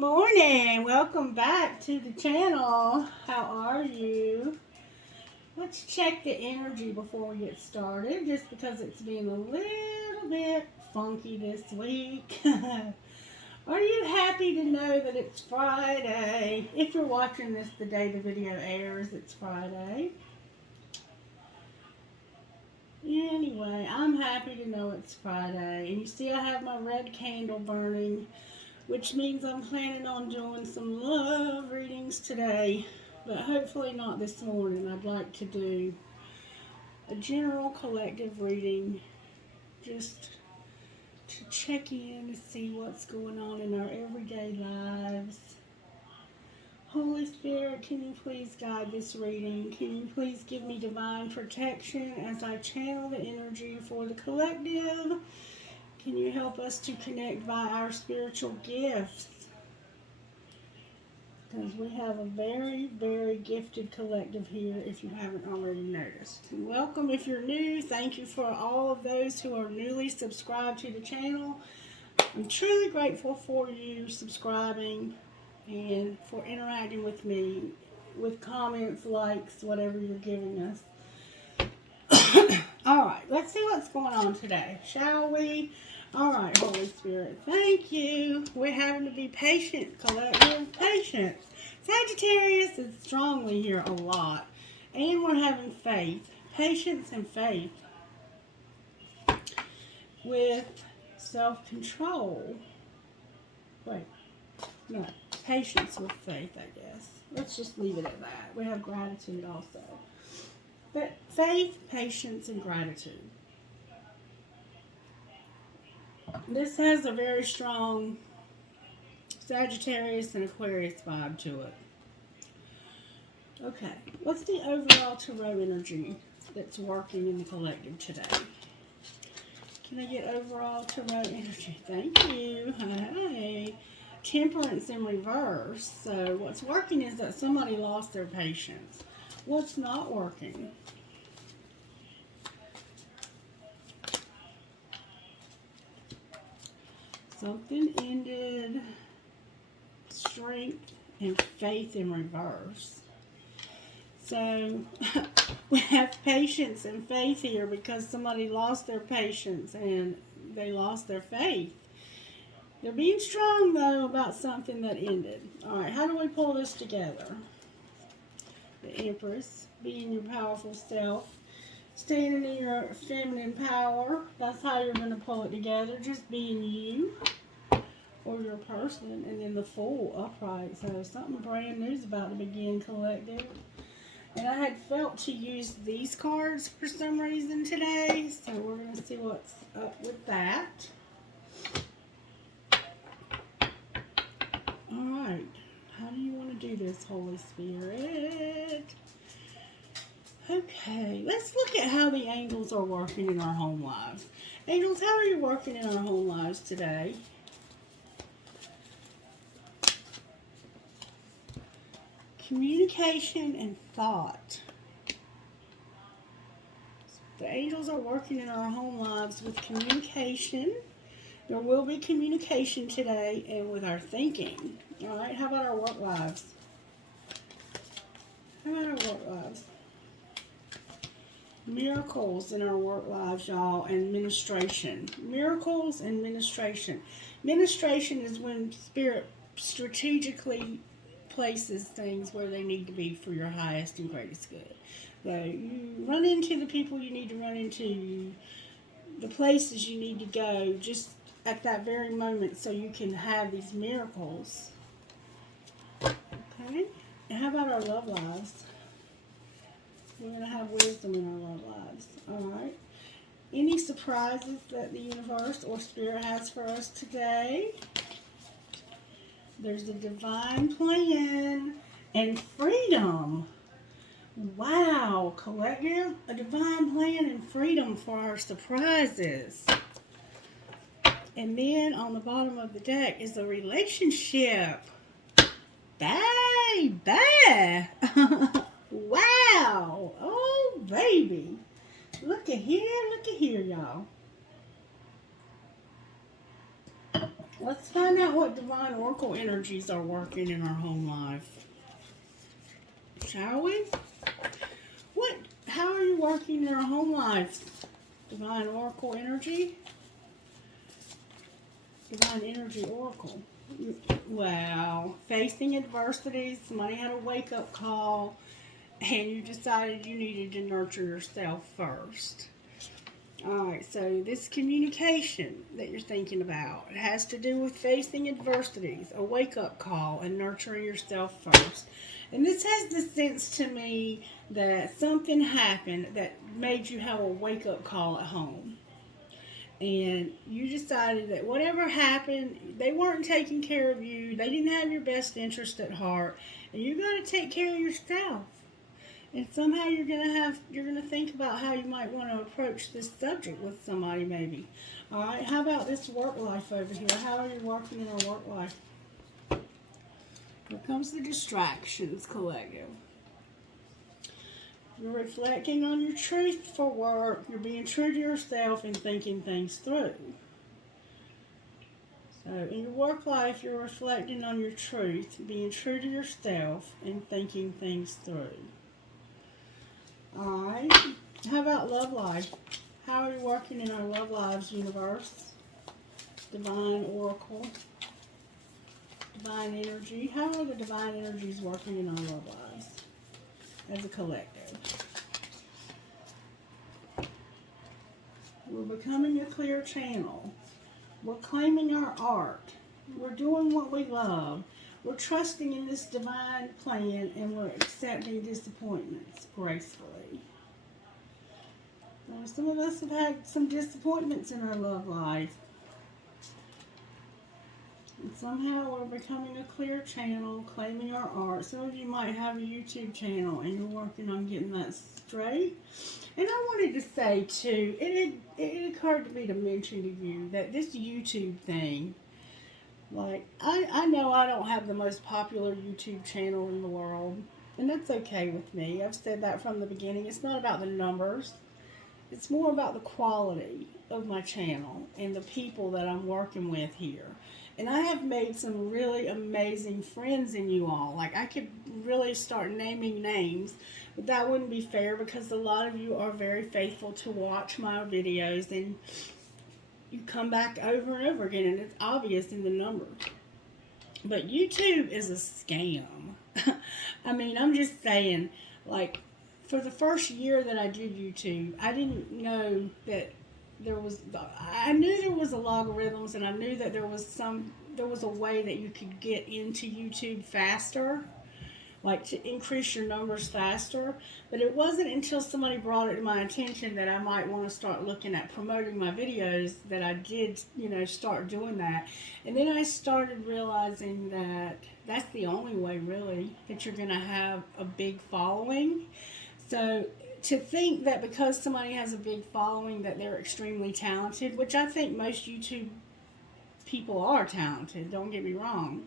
morning. Welcome back to the channel. How are you? Let's check the energy before we get started, just because it's been a little bit funky this week. Are you happy to know that it's Friday? If you're watching this the day the video airs, it's Friday. Anyway, I'm happy to know it's Friday. And you see I have my red candle burning, which means I'm planning on doing some love readings today, but hopefully not this morning. I'd like to do a general collective reading just to check in to see what's going on in our everyday lives. Holy Spirit, can you please guide this reading? Can you please give me divine protection as I channel the energy for the collective? Can you help us to connect by our spiritual gifts? Because we have a very, very gifted collective here, if you haven't already noticed. And welcome if you're new. Thank you for all of those who are newly subscribed to the channel. I'm truly grateful for you subscribing and for interacting with me with comments, likes, whatever you're giving us. Alright, let's see what's going on today, shall we? Alright, Holy Spirit, thank you. We're having to be patient, collective patience. Sagittarius is strongly here a lot. And we're having faith, patience and faith with self-control. Wait, no, patience with faith, I guess. Let's just leave it at that. We have gratitude also. But faith, patience, and gratitude. This has a very strong Sagittarius and Aquarius vibe to it. Okay, what's the overall tarot energy that's working in the collective today? Can I get overall tarot energy? Thank you. Hi. Temperance in reverse. So what's working is that somebody lost their patience. What's not working? Something ended. Strength and faith in reverse. So we have patience and faith here because somebody lost their patience and they lost their faith. They're being strong though about something that ended. Alright, how do we pull this together? The Empress, being your powerful self, standing in your feminine power. That's how you're going to pull it together, just being you or your person. And then the Fool upright. So something brand new is about to begin, collective. And I had felt to use these cards for some reason today. So we're going to see what's up with that. Alright. How do you want to do this, Holy Spirit? Okay, let's look at how the angels are working in our home lives. Angels, how are you working in our home lives today? Communication and thought. The angels are working in our home lives with communication. There will be communication today and with our thinking. Alright, how about our work lives? How about our work lives? Miracles in our work lives, y'all, and ministration. Miracles and ministration. Ministration is when Spirit strategically places things where they need to be for your highest and greatest good. So you run into the people you need to run into, the places you need to go, just at that very moment so you can have these miracles. Okay? And how about our love lives? We're going to have wisdom in our love lives. Alright. Any surprises that the universe or Spirit has for us today? There's a divine plan and freedom. Wow, collective. A divine plan and freedom for our surprises. And then on the bottom of the deck is a relationship. Baby. Wow. Oh, baby. Look at here, y'all. Let's find out what divine oracle energies are working in our home life. Shall we? How are you working in our home life? Divine oracle energy? Divine energy oracle. Wow. Facing adversities, somebody had a wake-up call, and you decided you needed to nurture yourself first. Alright, so this communication that you're thinking about, it has to do with facing adversities, a wake-up call, and nurturing yourself first. And this has the sense to me that something happened that made you have a wake-up call at home. And you decided that whatever happened, they weren't taking care of you, they didn't have your best interest at heart, and you got to take care of yourself. And somehow you're gonna think about how you might want to approach this subject with somebody, maybe. All right. How about this work life over here? How are you working in our work life? Here comes the distractions, collective. You're reflecting on your truth for work. You're being true to yourself and thinking things through. So in your work life, you're reflecting on your truth, being true to yourself, and thinking things through. Alright, how about love life? How are you working in our love lives, universe? Divine oracle. Divine energy. How are the divine energies working in our love lives as a collective? We're becoming a clear channel. We're claiming our art. We're doing what we love. We're trusting in this divine plan, and we're accepting disappointments gracefully. Now, some of us have had some disappointments in our love life. And somehow we're becoming a clear channel, claiming our art. Some of you might have a YouTube channel, and you're working on getting that straight. And I wanted to say, too, it occurred to me to mention to you that this YouTube thing, like, I know I don't have the most popular YouTube channel in the world, and that's okay with me. I've said that from the beginning. It's not about the numbers. It's more about the quality of my channel and the people that I'm working with here. And I have made some really amazing friends in you all. Like, I could really start naming names, but that wouldn't be fair because a lot of you are very faithful to watch my videos, and you come back over and over again, and it's obvious in the numbers. But YouTube is a scam. I mean, I'm just saying, like, for the first year that I did YouTube, I didn't know that I knew there was a logarithms, and I knew that there was a way that you could get into YouTube faster, like to increase your numbers faster. But it wasn't until somebody brought it to my attention that I might want to start looking at promoting my videos that I did, start doing that. And then I started realizing that that's the only way, really, that you're going to have a big following. So to think that because somebody has a big following that they're extremely talented, which I think most YouTube people are talented, don't get me wrong,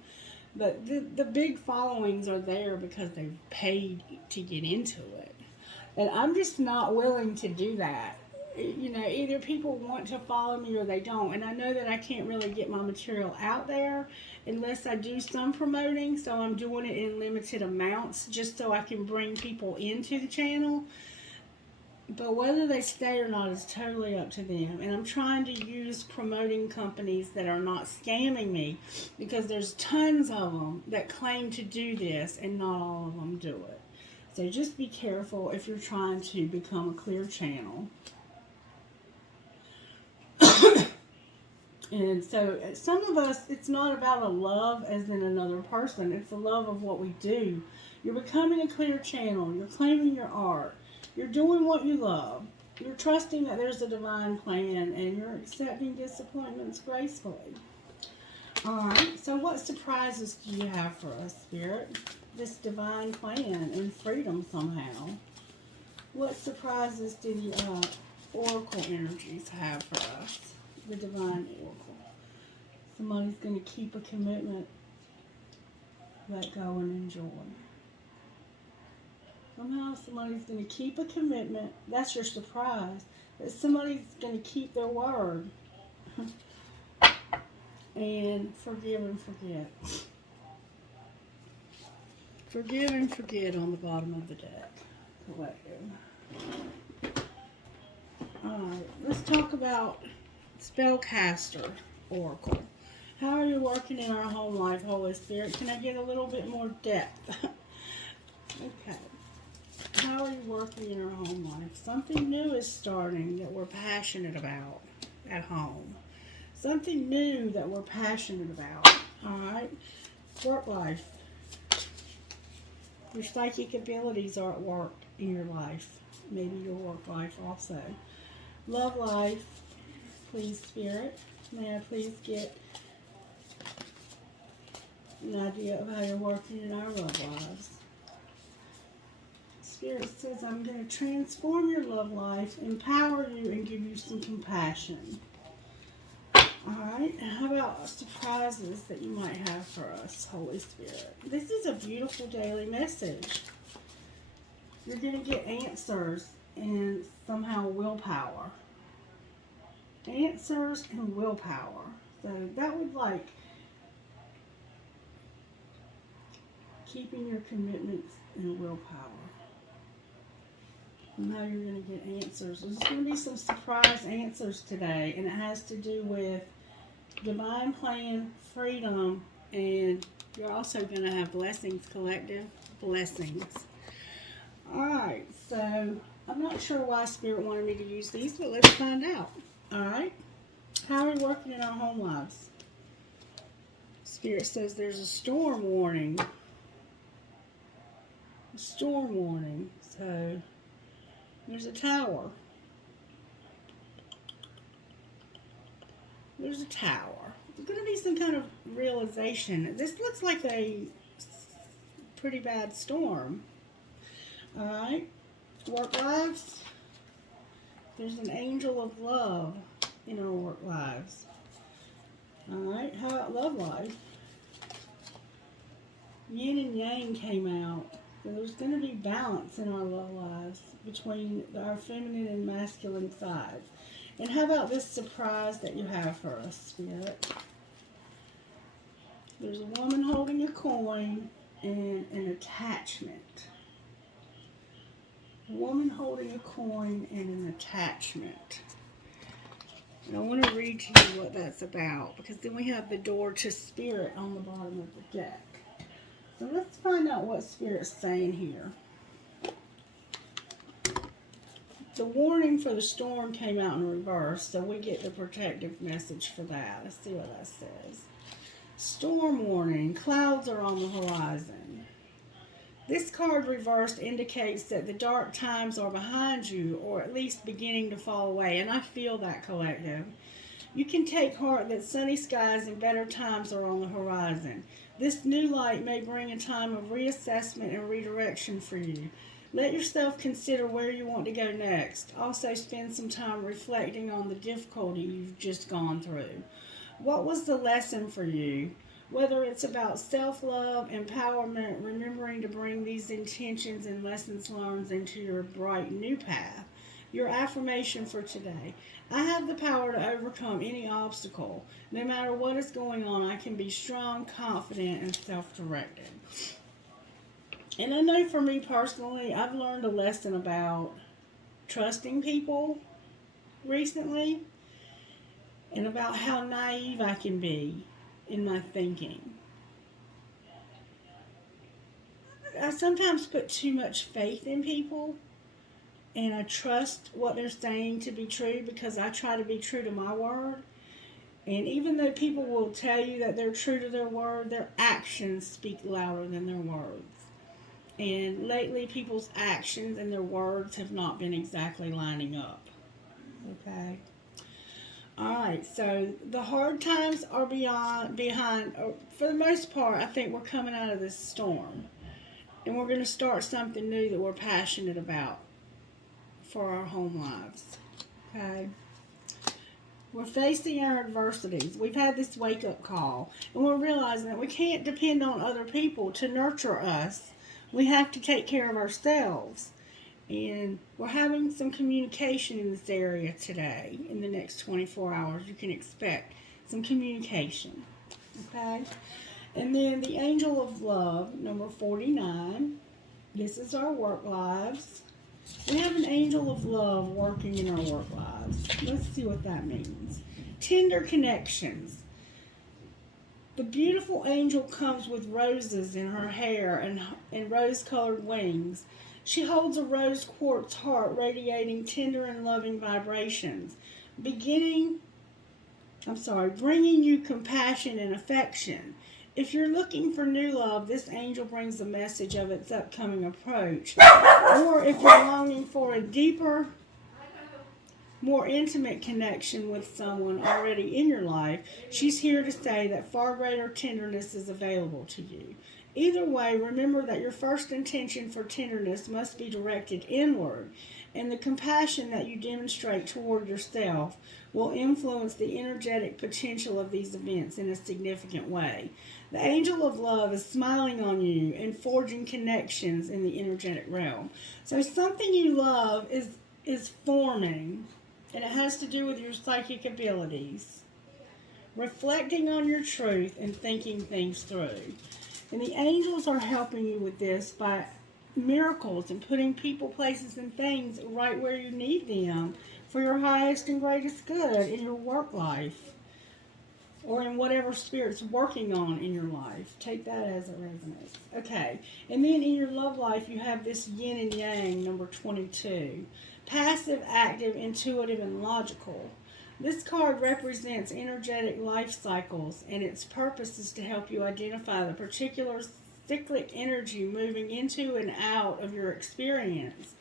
but the big followings are there because they've paid to get into it. And I'm just not willing to do that. Either people want to follow me or they don't. And I know that I can't really get my material out there unless I do some promoting. So I'm doing it in limited amounts just so I can bring people into the channel. But whether they stay or not is totally up to them. And I'm trying to use promoting companies that are not scamming me, because there's tons of them that claim to do this and not all of them do it. So just be careful if you're trying to become a clear channel. And so some of us, it's not about a love as in another person. It's a love of what we do. You're becoming a clear channel. You're claiming your art. You're doing what you love. You're trusting that there's a divine plan, and you're accepting disappointments gracefully. Alright, so what surprises do you have for us, Spirit? This divine plan and freedom somehow. What surprises do the oracle energies have for us? The divine oracle. Somebody's going to keep a commitment, let go and enjoy. Somehow somebody's going to keep a commitment. That's your surprise. That somebody's going to keep their word. and forgive and forget. Forgive and forget on the bottom of the deck. Collective. Alright, let's talk about Spellcaster Oracle. How are you working in our home life, Holy Spirit? Can I get a little bit more depth? Okay. How are you working in our home life? Something new is starting that we're passionate about at home. Something new that we're passionate about. Alright? Work life. Your psychic abilities are at work in your life. Maybe your work life also. Love life. Please, Spirit. May I please get an idea of how you're working in our love lives. Spirit says, I'm going to transform your love life, empower you, and give you some compassion. Alright, how about surprises that you might have for us, Holy Spirit? This is a beautiful daily message. You're going to get answers and somehow willpower. Answers and willpower. So that would like keeping your commitments and willpower. And how you're going to get answers. There's going to be some surprise answers today, and it has to do with divine plan, freedom, and you're also going to have blessings, collective blessings. Alright, so I'm not sure why Spirit wanted me to use these, but let's find out. Alright, how are we working in our home lives? Spirit says there's a storm warning. A storm warning. So there's a tower. There's a tower. There's going to be some kind of realization. This looks like a pretty bad storm. Alright. Work lives. There's an angel of love in our work lives. Alright. How about love life? Yin and yang came out. So there's going to be balance in our love lives between our feminine and masculine sides. And how about this surprise that you have for us, Spirit? There's a woman holding a coin and an attachment. A woman holding a coin and an attachment. And I want to read to you what that's about, because then we have the door to Spirit on the bottom of the deck. So let's find out what Spirit's saying here. The warning for the storm came out in reverse, so we get the protective message for that. Let's see what that says. Storm warning. Clouds are on the horizon. This card reversed indicates that the dark times are behind you, or at least beginning to fall away. And I feel that, collective. You can take heart that sunny skies and better times are on the horizon. This new light may bring a time of reassessment and redirection for you. Let yourself consider where you want to go next. Also, spend some time reflecting on the difficulty you've just gone through. What was the lesson for you? Whether it's about self-love, empowerment, remembering to bring these intentions and lessons learned into your bright new path. Your affirmation for today. I have the power to overcome any obstacle. No matter what is going on, I can be strong, confident, and self-directed. And I know for me personally, I've learned a lesson about trusting people recently, and about how naive I can be in my thinking. I sometimes put too much faith in people, and I trust what they're saying to be true because I try to be true to my word. And even though people will tell you that they're true to their word, their actions speak louder than their words. And lately, people's actions and their words have not been exactly lining up. Okay? Alright, so the hard times are behind. For the most part, I think we're coming out of this storm. And we're going to start something new that we're passionate about for our home lives. Okay? We're facing our adversities. We've had this wake-up call. And we're realizing that we can't depend on other people to nurture us. We have to take care of ourselves. And we're having some communication in this area today. In the next 24 hours, you can expect some communication. Okay? And then the angel of love, number 49. This is our work lives. We have an angel of love working in our work lives. Let's see what that means. Tender connections. The beautiful angel comes with roses in her hair and rose-colored wings. She holds a rose quartz heart radiating tender and loving vibrations, bringing you compassion and affection. If you're looking for new love, this angel brings a message of its upcoming approach. Or if you're longing for a deeper, more intimate connection with someone already in your life, she's here to say that far greater tenderness is available to you. Either way, remember that your first intention for tenderness must be directed inward, and the compassion that you demonstrate toward yourself will influence the energetic potential of these events in a significant way. The angel of love is smiling on you and forging connections in the energetic realm. So something you love is forming, and it has to do with your psychic abilities, reflecting on your truth and thinking things through. And the angels are helping you with this by miracles and putting people, places, and things right where you need them for your highest and greatest good in your work life or in whatever Spirit's working on in your life. Take that as it resonates. Okay, and then in your love life, you have this yin and yang, number 22. Passive, active, intuitive, and logical. This card represents energetic life cycles, and its purpose is to help you identify the particular cyclic energy moving into and out of your experience.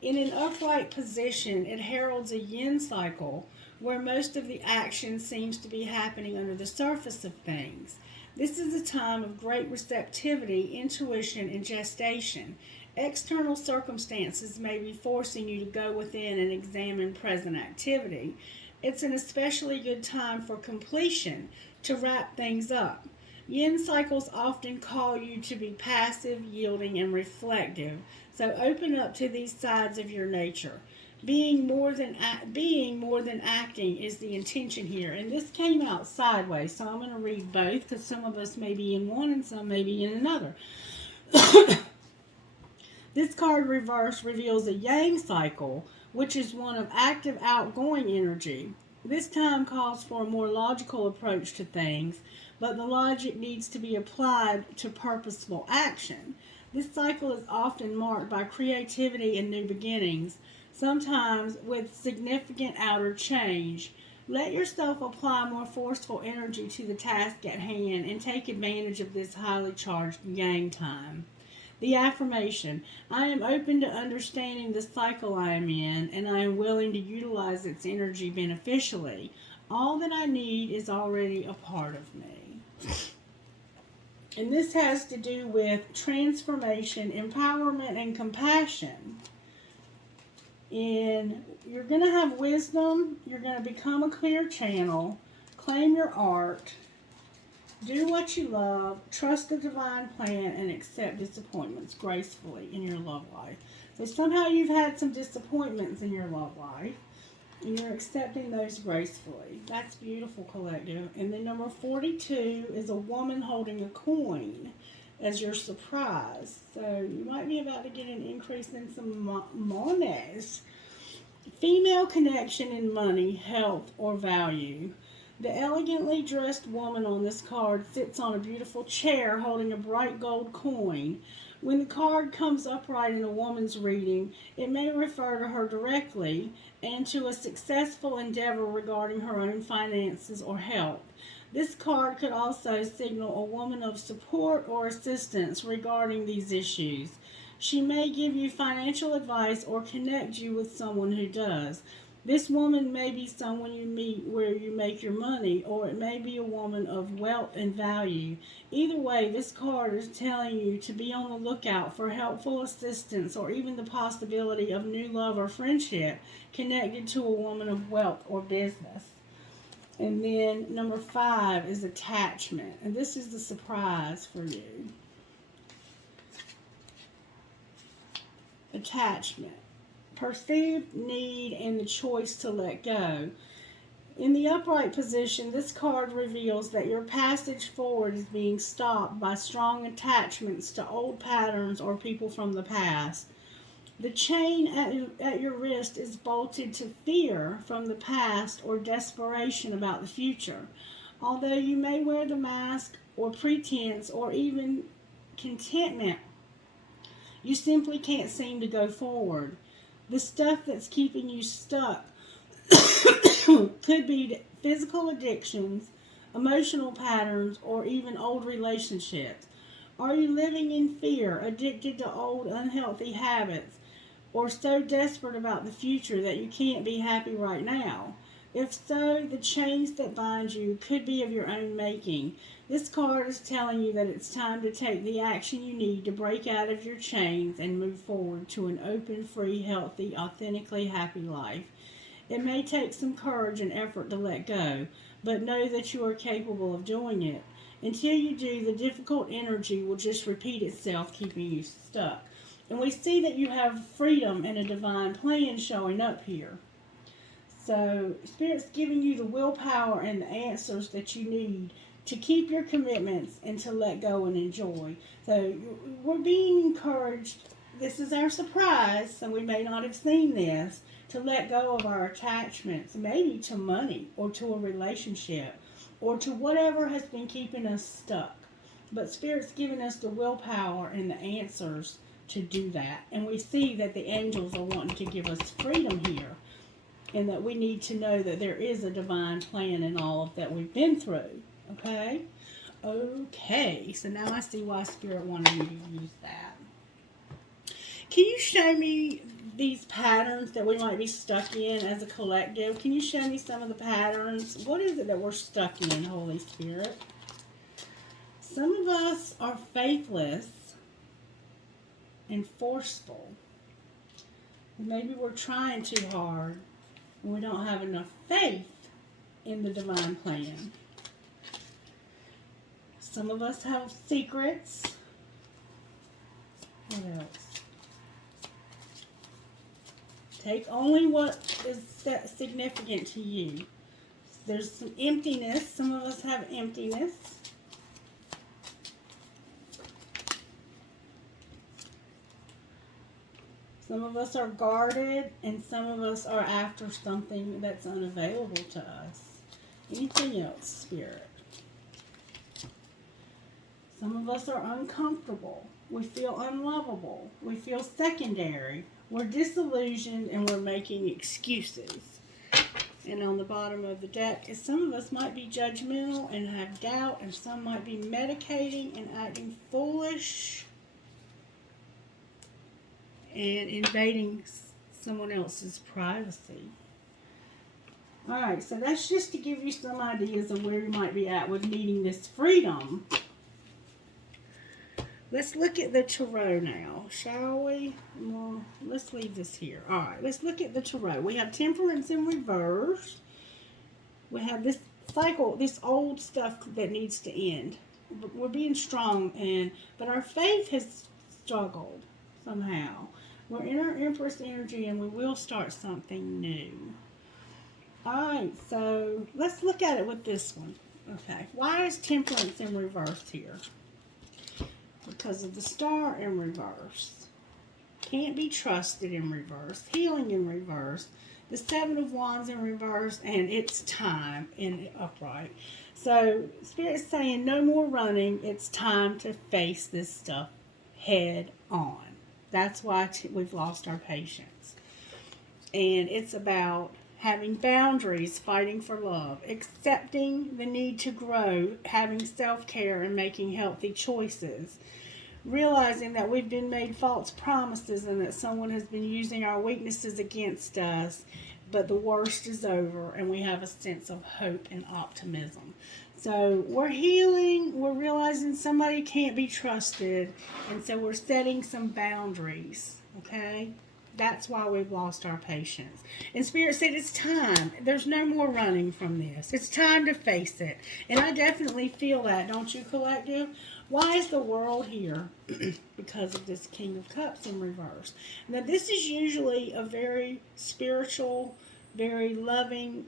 In an upright position, it heralds a yin cycle, where most of the action seems to be happening under the surface of things. This is a time of great receptivity, intuition, and gestation. External circumstances may be forcing you to go within and examine present activity. It's an especially good time for completion, to wrap things up. Yin cycles often call you to be passive, yielding, and reflective. So open up to these sides of your nature. Being more than acting is the intention here. And this came out sideways, so I'm going to read both because some of us may be in one and some may be in another. This card reverse reveals a yang cycle, which is one of active, outgoing energy. This time calls for a more logical approach to things, but the logic needs to be applied to purposeful action. This cycle is often marked by creativity and new beginnings, sometimes with significant outer change. Let yourself apply more forceful energy to the task at hand and take advantage of this highly charged yang time. The affirmation: I am open to understanding the cycle I am in, and I am willing to utilize its energy beneficially. All that I need is already a part of me. And this has to do with transformation, empowerment, and compassion. And you're going to have wisdom. You're going to become a clear channel. Claim your art. Do what you love. Trust the divine plan and accept disappointments gracefully in your love life. So somehow you've had some disappointments in your love life, and you're accepting those gracefully. That's beautiful, collective. And then number 42 is a woman holding a coin as your surprise. So you might be about to get an increase in some monies. Female connection in money, health, or value. The elegantly dressed woman on this card sits on a beautiful chair holding a bright gold coin. When the card comes upright in a woman's reading, it may refer to her directly and to a successful endeavor regarding her own finances or health. This card could also signal a woman of support or assistance regarding these issues. She may give you financial advice or connect you with someone who does. This woman may be someone you meet where you make your money, or it may be a woman of wealth and value. Either way, this card is telling you to be on the lookout for helpful assistance or even the possibility of new love or friendship connected to a woman of wealth or business. And then number 5 is attachment. And this is the surprise for you. Attachment. Perceived need and the choice to let go. In the upright position, this card reveals that your passage forward is being stopped by strong attachments to old patterns or people from the past. The chain at your wrist is bolted to fear from the past or desperation about the future. Although you may wear the mask or pretense or even contentment, you simply can't seem to go forward. The stuff that's keeping you stuck could be physical addictions, emotional patterns, or even old relationships. Are you living in fear, addicted to old unhealthy habits, or so desperate about the future that you can't be happy right now? If so, the chains that bind you could be of your own making. This card is telling you that it's time to take the action you need to break out of your chains and move forward to an open, free, healthy, authentically happy life. It may take some courage and effort to let go, but know that you are capable of doing it. Until you do, the difficult energy will just repeat itself, keeping you stuck. And we see that you have freedom and a divine plan showing up here. So, Spirit's giving you the willpower and the answers that you need to keep your commitments and to let go and enjoy. So, we're being encouraged. This is our surprise, so we may not have seen this, to let go of our attachments, maybe to money or to a relationship or to whatever has been keeping us stuck. But Spirit's giving us the willpower and the answers to do that. And we see that the angels are wanting to give us freedom here, and that we need to know that there is a divine plan in all of that we've been through. Okay? Okay, so now I see why Spirit wanted me to use that. Can you show me these patterns that we might be stuck in as a collective? Can you show me some of the patterns? What is it that we're stuck in, Holy Spirit? Some of us are faithless and forceful. Maybe we're trying too hard and we don't have enough faith in the divine plan. Some of us have secrets. What else? Take only what is significant to you. There's some emptiness. Some of us have emptiness. Some of us are guarded, and some of us are after something that's unavailable to us. Anything else, Spirit? Some of us are uncomfortable. We feel unlovable. We feel secondary. We're disillusioned, and we're making excuses. And on the bottom of the deck is some of us might be judgmental and have doubt, and some might be medicating and acting foolish and invading someone else's privacy. All right, so that's just to give you some ideas of where you might be at with needing this freedom. Let's look at the tarot now, shall we? Well, let's leave this here. All right, let's look at the tarot. We have Temperance in reverse. We have this cycle, this old stuff that needs to end. We're being strong, but our faith has struggled somehow. We're in our Empress energy, and we will start something new. All right, so let's look at it with this one. Okay, why is Temperance in reverse here? Because of the Star in reverse. Can't be trusted in reverse. Healing in reverse. The Seven of Wands in reverse. And it's time in upright. So Spirit's saying no more running. It's time to face this stuff head on. That's why we've lost our patience. And it's about having boundaries, fighting for love, accepting the need to grow, having self-care, and making healthy choices. Realizing that we've been made false promises and that someone has been using our weaknesses against us, but the worst is over and we have a sense of hope and optimism. So we're healing, we're realizing somebody can't be trusted, and so we're setting some boundaries, okay? That's why we've lost our patience. And Spirit said it's time. There's no more running from this. It's time to face it. And I definitely feel that, don't you, Collective? Why is the world here? Because of this King of Cups in reverse. Now, this is usually a very spiritual, very loving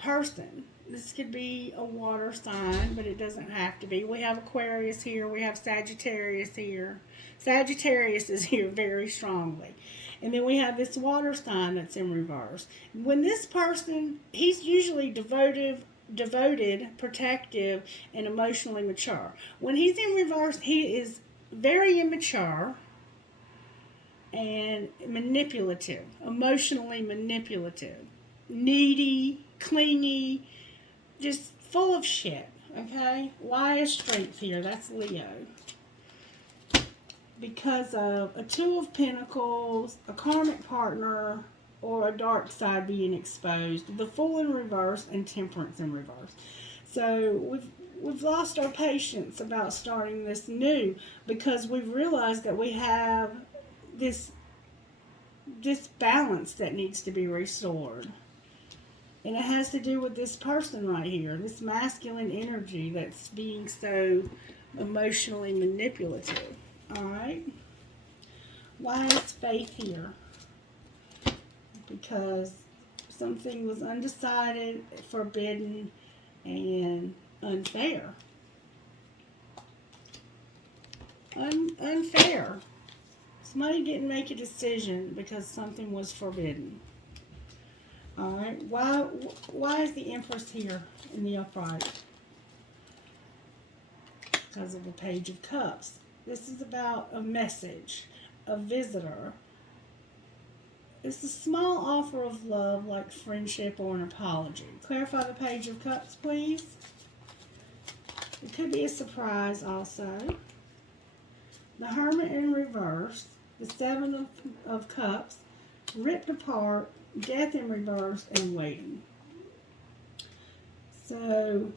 person. This could be a water sign, but it doesn't have to be. We have Aquarius here. We have Sagittarius here. Sagittarius is here very strongly. And then we have this water sign that's in reverse. When this person, he's usually devoted, protective, and emotionally mature. When he's in reverse, he is very immature and manipulative, emotionally manipulative, needy, clingy, just full of shit, okay? Why is strength here? That's Leo. Because of a Two of Pentacles, a karmic partner, or a dark side being exposed. The Fool in reverse and Temperance in reverse. So we've lost our patience about starting this new because we've realized that we have this balance that needs to be restored. And it has to do with this person right here, this masculine energy that's being so emotionally manipulative. Alright? Why is faith here? Because something was undecided, forbidden, and unfair. Unfair. Somebody didn't make a decision because something was forbidden. Alright, why is the Empress here in the upright? Because of the Page of Cups. This is about a message, a visitor. It's a small offer of love like friendship or an apology. Clarify the Page of Cups, please. It could be a surprise also. The Hermit in reverse. The Seven of Cups. Ripped apart. Death in reverse, and waiting. So,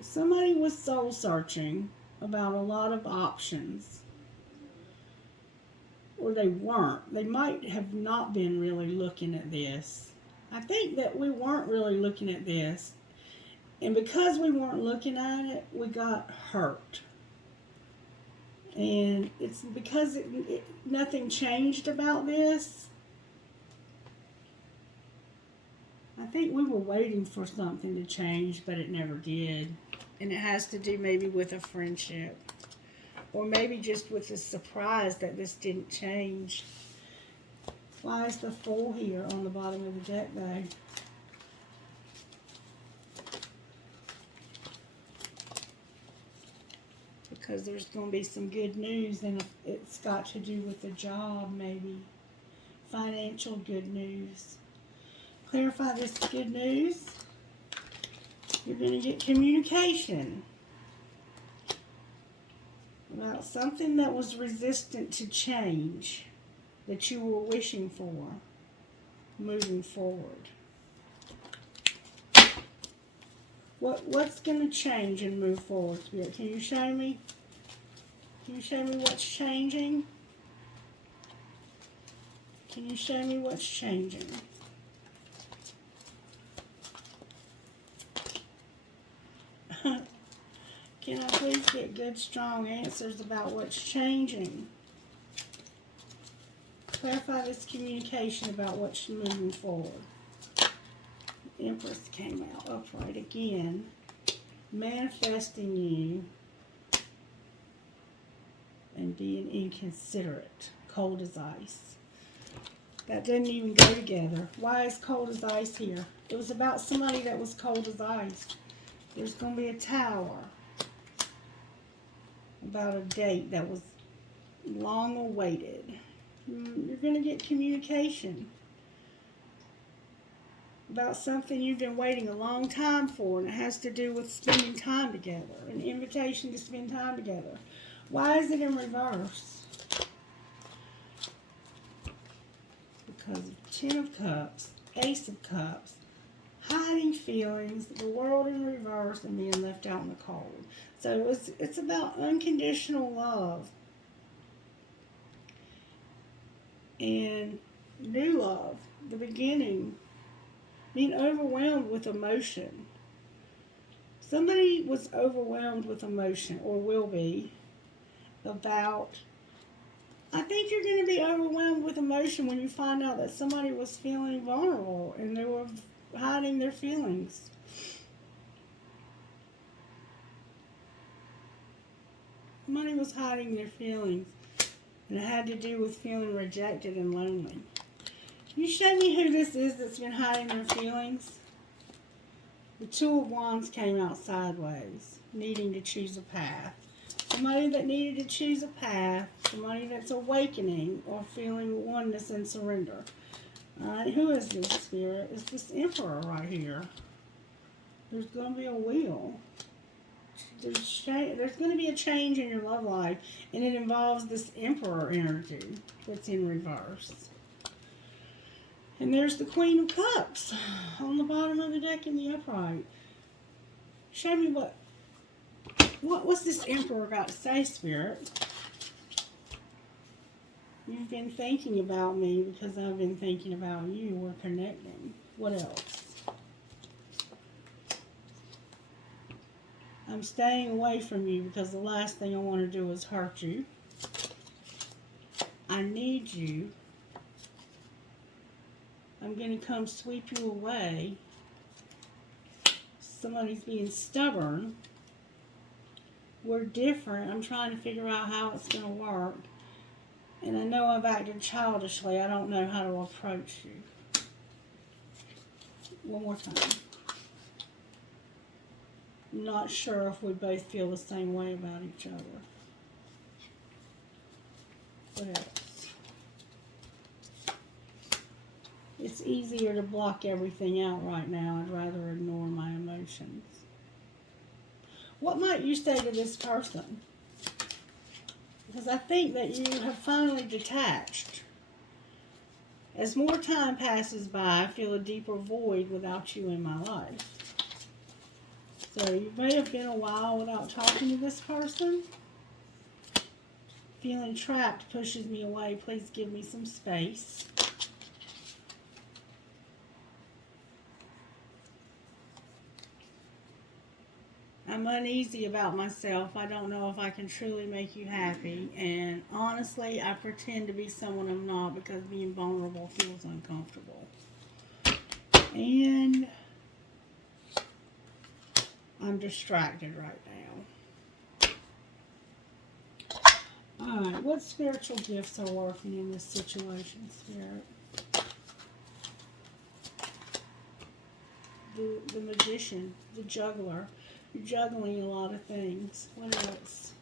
somebody was soul searching about a lot of options. Or they weren't. They might have not been really looking at this. I think that we weren't really looking at this. And because we weren't looking at it, we got hurt. And it's because nothing changed about this. I think we were waiting for something to change, but it never did. And it has to do maybe with a friendship. Or maybe just with the surprise that this didn't change. Why is the Fool here on the bottom of the deck, though? Because there's going to be some good news, and it's got to do with the job, maybe. Financial good news. Clarify this good news. You're going to get communication about something that was resistant to change that you were wishing for moving forward. What's going to change and move forward? Can you show me? Can you show me what's changing? Can you show me what's changing? Can I please get good, strong answers about what's changing? Clarify this communication about what's moving forward. The Empress came out upright again. Manifesting you and being inconsiderate. Cold as ice. That doesn't even go together. Why is cold as ice here? It was about somebody that was cold as ice. There's going to be a Tower. About a date that was long awaited. You're going to get communication about something you've been waiting a long time for, and it has to do with spending time together, an invitation to spend time together. Why is it in reverse? Because of Ten of Cups, Ace of Cups, hiding feelings, the world in reverse, and being left out in the cold. So it's about unconditional love and new love, the beginning, being overwhelmed with emotion. Somebody was overwhelmed with emotion, or will be, about, I think you're going to be overwhelmed with emotion when you find out that somebody was feeling vulnerable and they were hiding their feelings. Somebody was hiding their feelings. And it had to do with feeling rejected and lonely. Can you show me who this is that's been hiding their feelings? The Two of Wands came out sideways, needing to choose a path. Somebody that needed to choose a path, somebody that's awakening or feeling oneness and surrender. Alright, who is this, Spirit? It's this Emperor right here. There's going to be a wheel. There's going to be a change in your love life, and it involves this Emperor energy that's in reverse. And there's the Queen of Cups on the bottom of the deck in the upright. Show me what's this Emperor got to say, Spirit? You've been thinking about me because I've been thinking about you. We're connecting. What else? I'm staying away from you because the last thing I want to do is hurt you. I need you. I'm going to come sweep you away. Somebody's being stubborn. We're different. I'm trying to figure out how it's going to work. And I know I've acted childishly. I don't know how to approach you. One more time. I'm not sure if we both feel the same way about each other. What else? It's easier to block everything out right now. I'd rather ignore my emotions. What might you say to this person? Because I think that you have finally detached. As more time passes by, I feel a deeper void without you in my life. So you may have been a while without talking to this person. Feeling trapped pushes me away. Please give me some space. I'm uneasy about myself. I don't know if I can truly make you happy. And honestly, I pretend to be someone I'm not because being vulnerable feels uncomfortable. And I'm distracted right now. Alright, what spiritual gifts are working in this situation, Spirit? The magician, the juggler. You're juggling a lot of things. What else?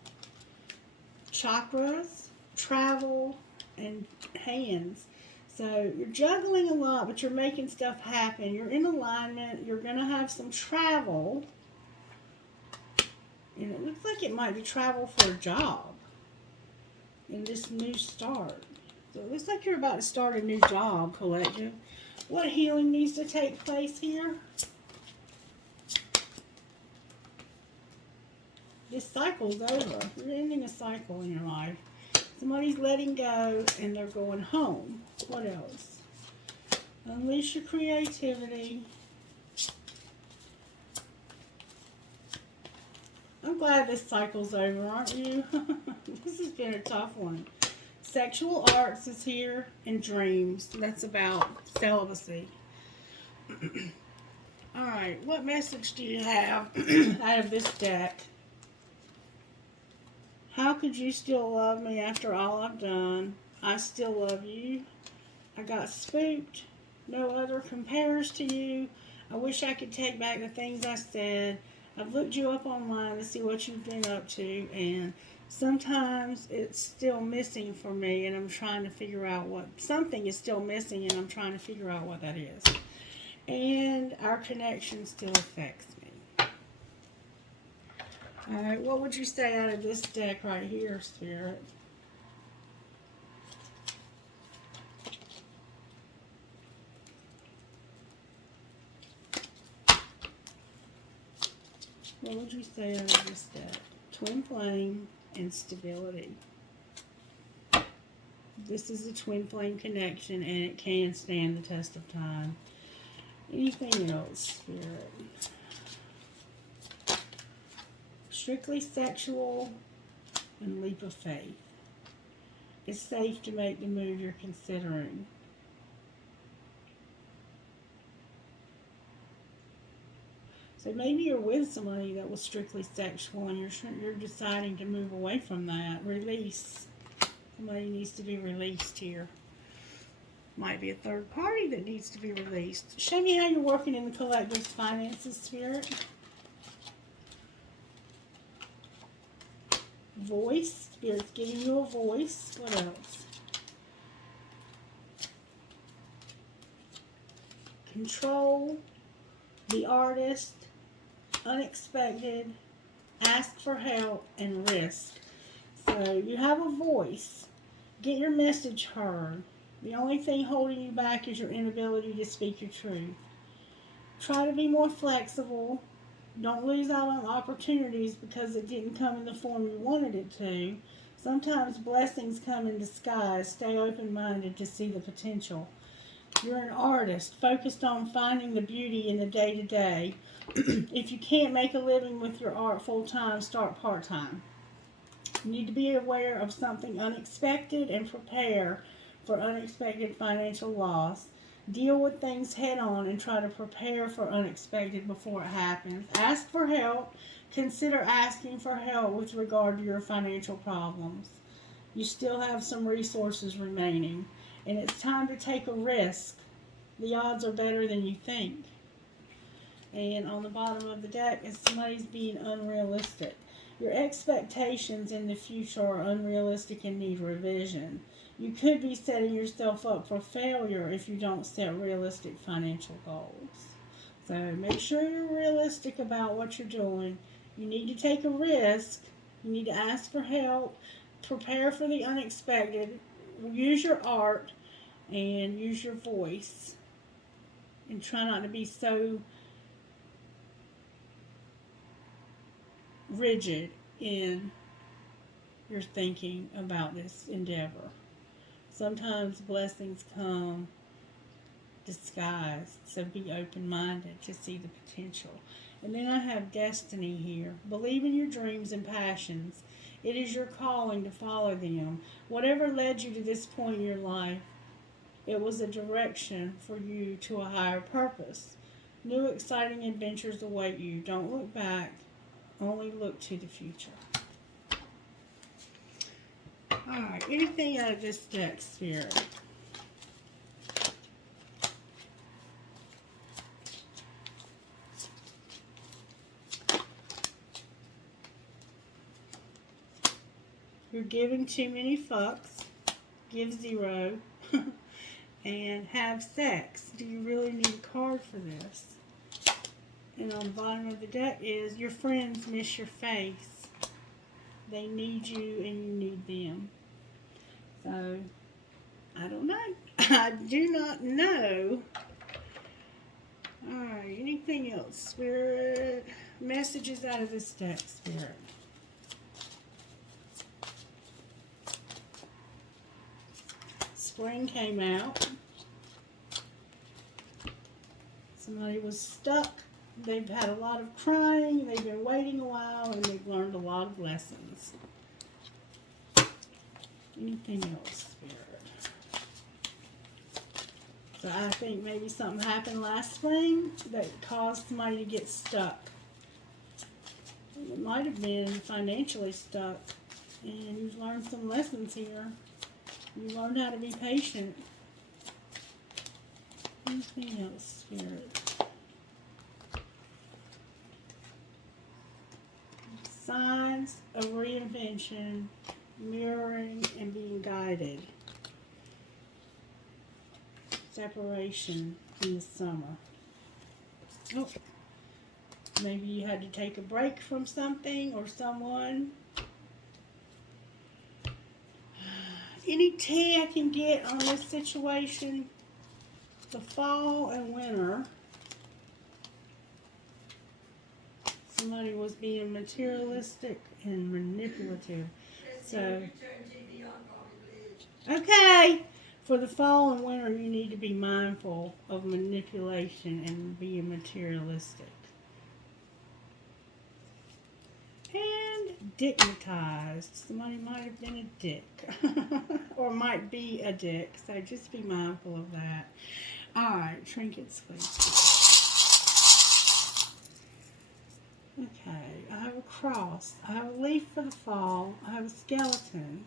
Chakras, travel, and hands. So you're juggling a lot, but you're making stuff happen. You're in alignment. You're going to have some travel. And it looks like it might be travel for a job in this new start. So it looks like you're about to start a new job, collective. What healing needs to take place here? This cycle's over. You're ending a cycle in your life. Somebody's letting go and they're going home. What else? Unleash your creativity. I'm glad this cycle's over, aren't you? This has been a tough one. Sexual arts is here and dreams. That's about celibacy. Alright, what message do you have out of this deck? How could you still love me after all I've done? I still love you. I got spooked. No other compares to you. I wish I could take back the things I said. I've looked you up online to see what you've been up to, and sometimes it's still missing for me, and I'm trying to figure out something is still missing, and I'm trying to figure out what that is. And our connection still affects me. Alright, what would you say out of this deck right here, Spirit? What would you say out of this deck? Twin flame and stability. This is a twin flame connection, and it can stand the test of time. Anything else, Spirit? Strictly sexual and leap of faith. It's safe to make the move you're considering. So maybe you're with somebody that was strictly sexual and you're deciding to move away from that. Release. Somebody needs to be released here. Might be a third party that needs to be released. Show me how you're working in the collective's finances, Spirit. Voice. Spirit's giving you a voice. What else? Control. The artist. Unexpected. Ask for help. And risk. So you have a voice. Get your message heard. The only thing holding you back is your inability to speak your truth. Try to be more flexible. Don't lose out on opportunities because it didn't come in the form you wanted it to. Sometimes blessings come in disguise. Stay open-minded to see the potential. You're an artist focused on finding the beauty in the day-to-day. If you can't make a living with your art full-time, start part-time. You need to be aware of something unexpected and prepare for unexpected financial loss. Deal with things head on and try to prepare for unexpected before it happens. Ask for help. Consider asking for help with regard to your financial problems. You still have some resources remaining, and it's time to take a risk. The odds are better than you think. And on the bottom of the deck is somebody's being unrealistic. Your expectations in the future are unrealistic and need revision. You could be setting yourself up for failure if you don't set realistic financial goals. So make sure you're realistic about what you're doing. You need to take a risk. You need to ask for help. Prepare for the unexpected. Use your art and use your voice. And try not to be so rigid in your thinking about this endeavor. Sometimes blessings come disguised, so be open-minded to see the potential. And then I have destiny here. Believe in your dreams and passions. It is your calling to follow them. Whatever led you to this point in your life, it was a direction for you to a higher purpose. New exciting adventures await you. Don't look back. Only look to the future. Alright, anything out of this deck, Spirit? You're giving too many fucks. Give 0. And have sex. Do you really need a card for this? And on the bottom of the deck is your friends miss your face. They need you and you need them. So, I don't know. I do not know. Alright, anything else, Spirit? Messages out of this deck, Spirit. Spring came out. Somebody was stuck. They've had a lot of crying. They've been waiting a while, and they've learned a lot of lessons. Anything else, Spirit? So I think maybe something happened last spring that caused somebody to get stuck. It might have been financially stuck, and you've learned some lessons here. You learned how to be patient. Anything else, Spirit? Signs of reinvention, mirroring, and being guided. Separation in the summer. Oh, maybe you had to take a break from something or someone. Any tea I can get on this situation? The fall and winter. Somebody was being materialistic and manipulative. So, okay. For the fall and winter, you need to be mindful of manipulation and being materialistic. And dignitized. Somebody might have been a dick. Or might be a dick. So just be mindful of that. Alright, trinkets, please. Okay, I have a cross. I have a leaf for the fall. I have a skeleton,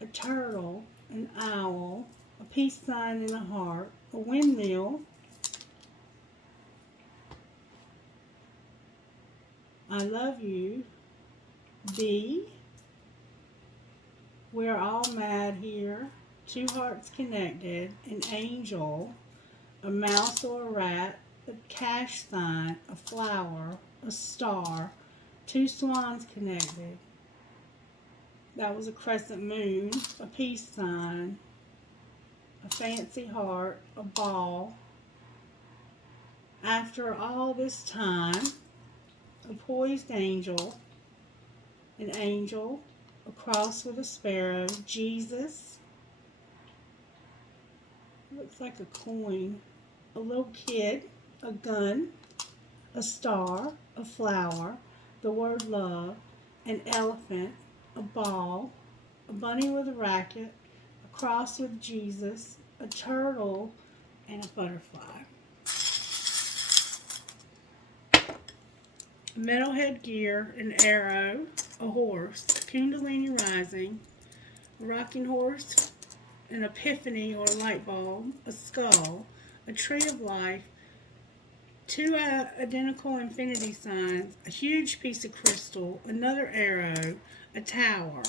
a turtle, an owl, a peace sign and a heart, a windmill. I love you. B. We're all mad here. Two hearts connected. An angel, a mouse or a rat, a cash sign, a flower, a star, two swans connected. That was a crescent moon, a peace sign, a fancy heart, a ball. After all this time, a poised angel, an angel, a cross with a sparrow, Jesus, looks like a coin, a little kid, a gun, a star, a flower, the word love, an elephant, a ball, a bunny with a racket, a cross with Jesus, a turtle, and a butterfly. Metalhead gear, an arrow, a horse, Kundalini rising, a rocking horse, an epiphany or a light bulb, a skull, a tree of life, two identical infinity signs, a huge piece of crystal, another arrow, a tower,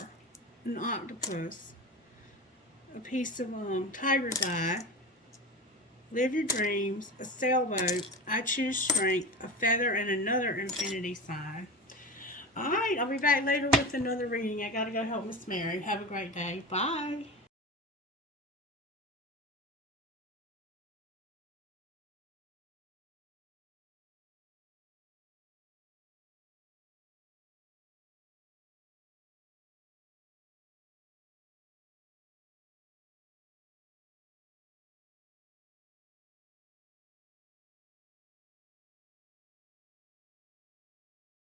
an octopus, a piece of tiger's eye, live your dreams, a sailboat, I choose strength, a feather, and another infinity sign. All right, I'll be back later with another reading. I got to go help Miss Mary. Have a great day. Bye.